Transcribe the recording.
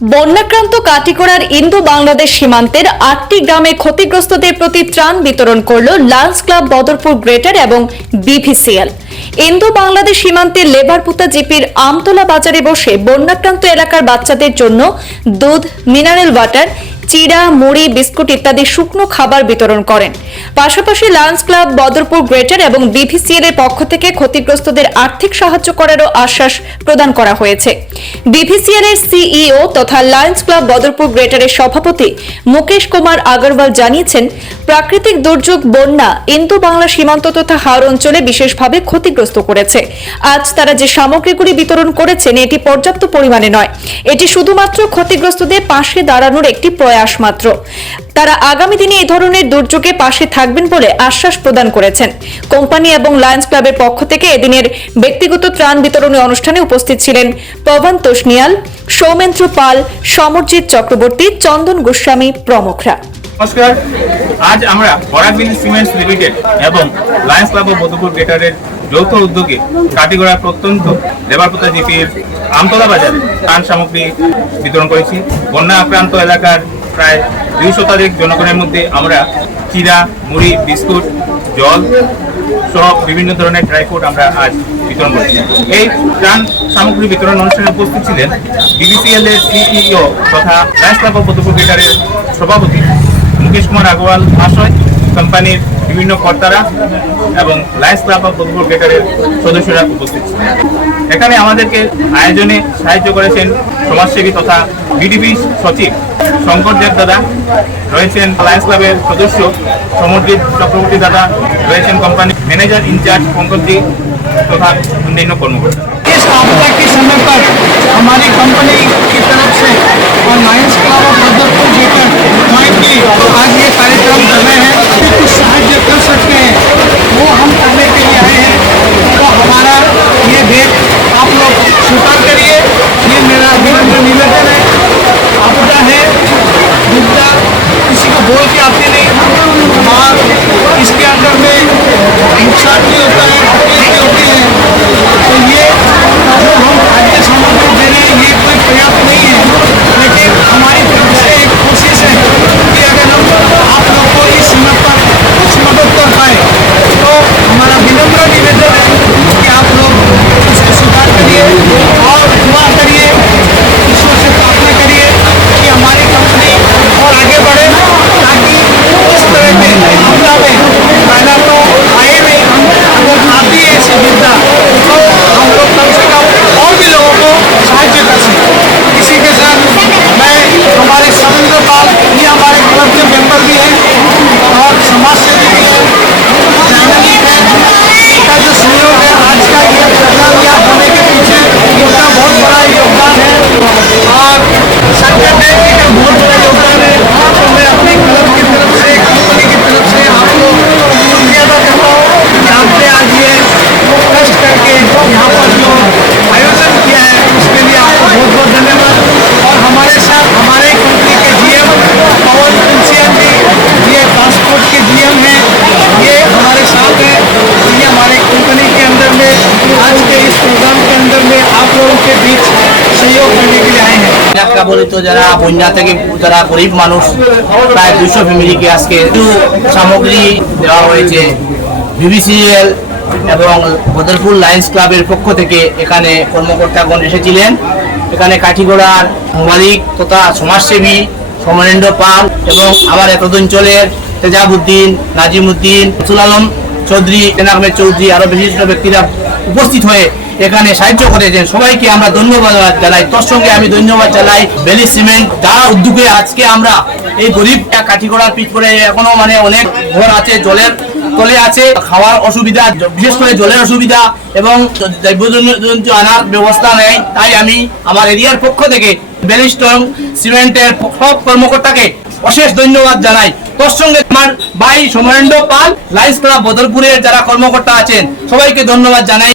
বন্যাক্রান্ত কাটিগড়ার Indo Bangladesh সীমান্তের ৮টি গ্রামে ক্ষতিগ্রস্তদের প্রতি ত্রাণ বিতরণ করল লায়ন্স ক্লাব বদরপুর গ্রেটার এবং বিভিসিএল। ইন্দো বাংলাদেশ সীমান্তের লেবারপুতা জিপির আমতলা বাজারে বসে বন্যাক্রান্ত এলাকার বাচ্চাদের জন্য দুধ, মিনারেল ওয়াটার, চিড়া, মুড়ি, বিস্কুট ইত্যাদি শুকনো খাবার বিতরণ করেন। পাশাপাশি লায়ন্স ক্লাব বদরপুর গ্রেটার এবং বিভিসিএল এর পক্ষ থেকে ক্ষতিগ্রস্তদের আর্থিক সাহায্য করারও আশ্বাস প্রদান করা হয়েছে। বিভিসিএল এর সিইও তথা লায়ন্স ক্লাব বদরপুর গ্রেটারের সভাপতি মুকেশ কুমার আগরওয়াল জানিয়েছেন, প্রাকৃতিক দুর্যোগ বন্যা ইন্দো বাংলা সীমান্ত তথা হাওড় অঞ্চলে বিশেষভাবে ক্ষতিগ্রস্ত করেছে। আজ তারা যে সামগ্রীগুলি বিতরণ করেছেন এটি পর্যাপ্ত পরিমাণে নয়, এটি শুধুমাত্র ক্ষতিগ্রস্তদের পাশে দাঁড়ানোর একটি প্রয়াস মাত্র। তারা আগামী দিনে এই ধরনের দুর্যোগে পাশে থাকবেন বলে আশ্বাস প্রদান করেছেন। কোম্পানি এবং লায়ন্স ক্লাবের পক্ষ থেকে এদিনের ব্যক্তিগত ত্রাণ বিতরণী অনুষ্ঠানে উপস্থিত ছিলেন পবন তোষনিয়াল, সৌমেন্দ্র পাল, সমরজিৎ চক্রবর্তী, চন্দন গোস্বামী প্রমুখরা। নমস্কার, আজ আমরা বরাক ভ্যালি সিমেন্টস লিমিটেড এবং লায়ন্স ক্লাব অফ বদরপুর গ্রেটারের যৌথ উদ্যোগে কাটিগড়ার প্রত্যন্ত লেবারপুতা জিপির আমতলা বাজারে ত্রাণ সামগ্রী বিতরণ করেছি। বন্যা আক্রান্ত এলাকার প্রায় 2 শতাধিক জনগণের মধ্যে আমরা চিড়া, মুড়ি, বিস্কুট, জল সহ বিভিন্ন ধরনের ড্রাই ফ্রুট আমরা আজ বিতরণ করেছি। এই ত্রাণ সামগ্রী বিতরণ অনুষ্ঠানে উপস্থিত ছিলেন বিভিসিএল এর সিইও তথা লায়ন্স ক্লাব অফ বদরপুর গ্রেটারের সভাপতি মুকেশ কুমার আগরওয়াল মহাশয়, কোম্পানির বিভিন্ন কর্তারা এবং লায়ন্স ক্লাব অফ বদরপুর গ্রেটারের সদস্যরা উপস্থিত ছিলেন। এখানে আমাদেরকে আয়োজনে সাহায্য করেছেন সমাজসেবী তথা বিডিপি সচিব শঙ্কর দেব দাদা, রয়েছেন লায়ন্স ক্লাবের সদস্য সমরজিৎ চক্রবর্তী দাদা, রয়েছেন company manager in charge Pankaj ji तथा अन्य कर्मकर्ता। इस आपदा के समय पर हमारी कंपनी की तरफ से और Lions club of Badarpur greater की आज ये कार्यक्रम कर रहे हैं, कुछ साहाय्य कर सकते हैं वो हम करने के लिए आए हैं। तो हमारा ये भेंट आप लोग स्वीकार करिए। ये मेरा विनम्र निवेदन है। आपदा है, विपदा किसी को बोल के आती नहीं और इसके अंदर में नुकसान भी होता है, तकलीफ भी होती है। तो ये जो हम खाद्य सामग्री दे रहे हैं ये कोई पर्याप्त नहीं है, लेकिन हमारी तरफ से एक कोशिश है कि अगर हम आप लोग को इस समय पर कुछ मदद कर पाए तो हमारा विनम्र निवेदन है कि आप लोग इसे स्वीकार करिए और दुआ करिए, ईश्वर से प्रार्थना करिए कि हमारी कंपनी और आगे बढ़े, ताकि इस तरह के आपदा में पहला तो आए नहीं, अगर आती है ऐसी विपदा तो हम लोग कम से कम और भी लोगों को साहाय्य कर सकें। इसी के साथ मैं हमारे सौमेंद्र पाल, ये हमारे क्लब के मेंबर भी हैं और समाज सेवी भी हैं, जर्नलिस्ट हैं। इनका जो सहयोग है आज का ये प्रोग्राम याद होने के पीछे इनका बहुत बड़ा योगदान है और संगठन में इनका बहुत बड़ा योगदान है। तो मैं अपनी क्लब की तरफ से, कंपनी की तरफ से आप लोग शुक्रिया अदा करता हूँ कि आपने आज ये कष्ट करके यहाँ पर जो आयोजन किया है उसके लिए आपको बहुत बहुत धन्यवाद। और हमारे साथ हमारे कंपनी के जीएम पवन तुलसियान जी, ये ट्रांसपोर्ट के जीएम हैं, ये हमारे साथ हैं। ये हमारे कंपनी के अंदर में आज के इस प्रोग्राम के अंदर में आप लोगों के बीच सहयोग करने के लिए आए हैं। এলাকা বলে তো যারা বন্যা থেকে যারা গরিব মানুষ প্রায় 200 ফ্যামিলিকে আজকে কিছু সামগ্রী দেওয়া হয়েছে। বিভিসিএল এবং বদরপুর লায়ন্স ক্লাবের পক্ষ থেকে এখানে কর্মকর্তাগণ এসেছিলেন। এখানে কাঠিগড়ার মালিক তথা সমাজসেবী সমরেন্দ্র পাল এবং আমার এতদ অঞ্চলের তেজাবুদ্দিন, নাজিমুদ্দিন, রসুল আলম চৌধুরী, আহমেদ চৌধুরী আরো বিশিষ্ট ব্যক্তিরা উপস্থিত হয়ে এখানে সাহায্য করেছেন। সবাইকে আমরা ধন্যবাদ জানাই। তোর সঙ্গে আমি ধন্যবাদ জানাই ভ্যালি সিমেন্ট, যারা উদ্যোগে আজকে আমরা এই গরিব কাঠিগড়ার পিঠ করে এখনো মানে অনেক ঘর আছে, জলের তলে আছে, খাওয়ার অসুবিধা, বিশেষ করে জলের অসুবিধা এবং দ্রব্যজন্তু আনার ব্যবস্থা নেই। তাই আমি আমার এরিয়ার পক্ষ থেকে ভ্যালি স্ট্রং সিমেন্টের সব কর্মকর্তাকে অশেষ ধন্যবাদ জানাই। তোর সঙ্গে আমার ভাই সমরেন্দ্র পাল, লায়ন্স ক্লাব বদরপুরের যারা কর্মকর্তা আছেন সবাইকে ধন্যবাদ জানাই।